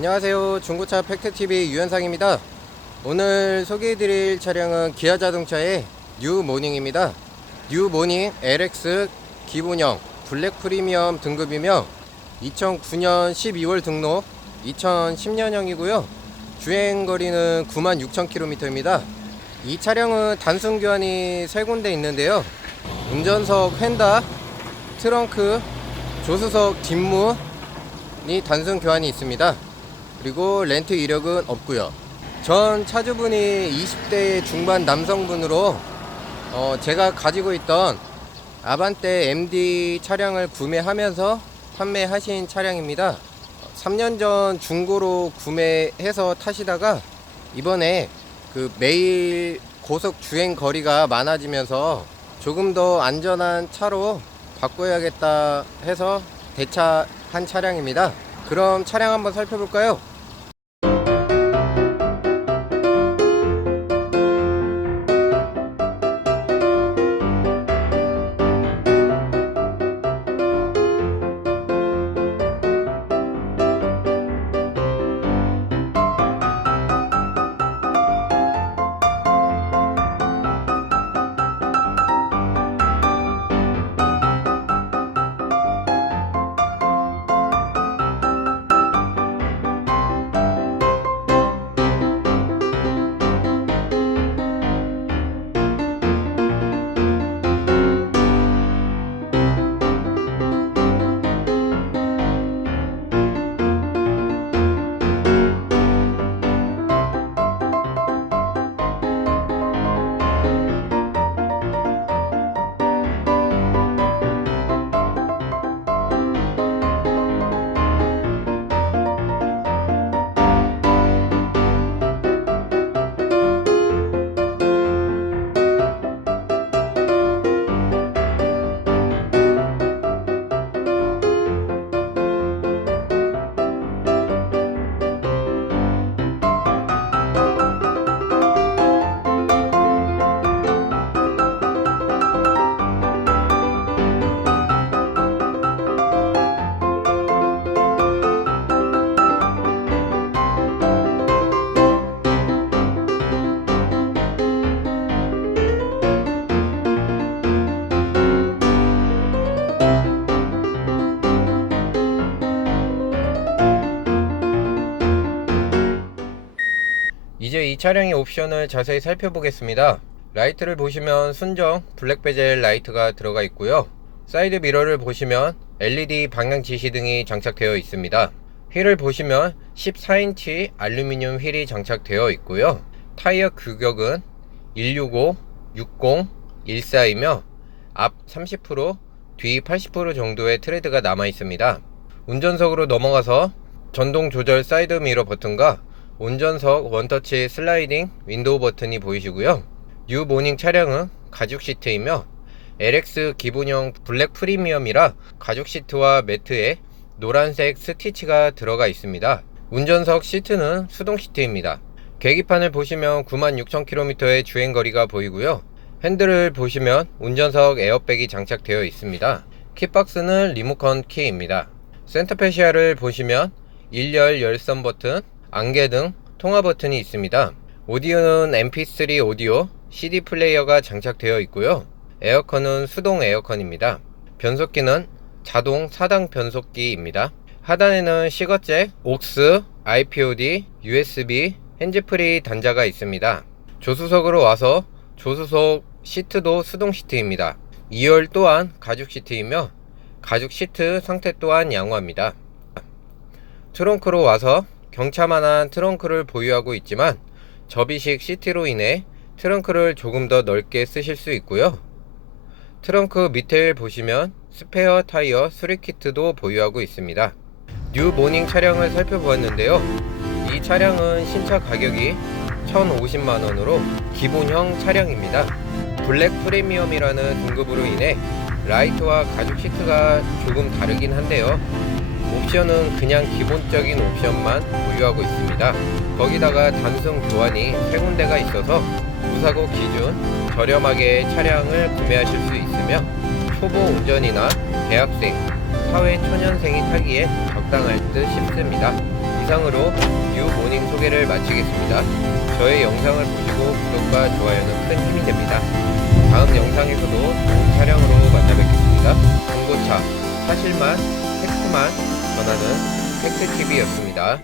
안녕하세요. 중고차 팩트TV 유현상입니다. 오늘 소개해드릴 차량은 기아 자동차의 뉴 모닝입니다. 뉴 모닝 LX 기본형 블랙 프리미엄 등급이며 2009년 12월 등록 2010년형이고요. 주행 거리는 96,000km입니다. 이 차량은 단순 교환이 세 군데 있는데요. 운전석 휀다, 트렁크, 조수석 뒷문이 단순 교환이 있습니다. 그리고 렌트 이력은 없고요. 전 차주분이 20대 중반 남성분으로 어, 제가 가지고 있던 아반떼 MD 차량을 구매하면서 판매하신 차량입니다. 3년 전 중고로 구매해서 타시다가 이번에 그 매일 고속 주행 거리가 많아지면서 조금 더 안전한 차로 바꿔야겠다 해서 대차 한 차량입니다. 그럼 차량 한번 살펴볼까요? 이제 이 차량의 옵션을 자세히 살펴보겠습니다. 라이트를 보시면 순정 블랙 베젤 라이트가 들어가 있고요. 사이드 미러를 보시면 LED 방향 지시등이 장착되어 있습니다. 휠을 보시면 14인치 알루미늄 휠이 장착되어 있고요. 타이어 규격은 165, 60, 14이며 앞 30%, 뒤 80% 정도의 트레드가 남아 있습니다. 운전석으로 넘어가서 전동 조절 사이드 미러 버튼과 운전석 원터치 슬라이딩 윈도우 버튼이 보이시고요. 뉴 모닝 차량은 가죽 시트이며 LX 기본형 블랙 프리미엄이라 가죽 시트와 매트에 노란색 스티치가 들어가 있습니다. 운전석 시트는 수동 시트입니다. 계기판을 보시면 96,000km의 주행거리가 보이고요. 핸들을 보시면 운전석 에어백이 장착되어 있습니다. 키박스는 리모컨 키입니다. 센터페시아를 보시면 일열 열선 버튼, 안개 등 통화 버튼이 있습니다. 오디오는 MP3 오디오, CD 플레이어가 장착되어 있고요. 에어컨은 수동 에어컨입니다. 변속기는 자동 4단 변속기입니다. 하단에는 시거잭, 옥스, iPod, USB, 핸즈프리 단자가 있습니다. 조수석으로 와서 조수석 시트도 수동 시트입니다. 2열 또한 가죽 시트이며 가죽 시트 상태 또한 양호합니다. 트렁크로 와서 경차만한 트렁크를 보유하고 있지만 접이식 시트로 인해 트렁크를 조금 더 넓게 쓰실 수 있고요. 트렁크 밑을 보시면 스페어 타이어 수리 키트도 보유하고 있습니다. 뉴 모닝 차량을 살펴보았는데요. 이 차량은 신차 가격이 1,050만원으로 기본형 차량입니다. 블랙 프리미엄이라는 등급으로 인해 라이트와 가죽 시트가 조금 다르긴 한데요. 옵션은 그냥 기본적인 옵션만 보유하고 있습니다. 거기다가 단순 교환이 세 군데가 있어서 무사고 기준 저렴하게 차량을 구매하실 수 있으며 초보 운전이나 대학생, 사회 초년생이 타기에 적당할 듯 싶습니다. 이상으로 뉴 모닝 소개를 마치겠습니다. 저의 영상을 보시고 구독과 좋아요는 큰 힘이 됩니다. 다음 영상에서도 좋은 차량으로 만나 뵙겠습니다. 중고차, 사실만, 팩트만, 전하는 팩트TV였습니다.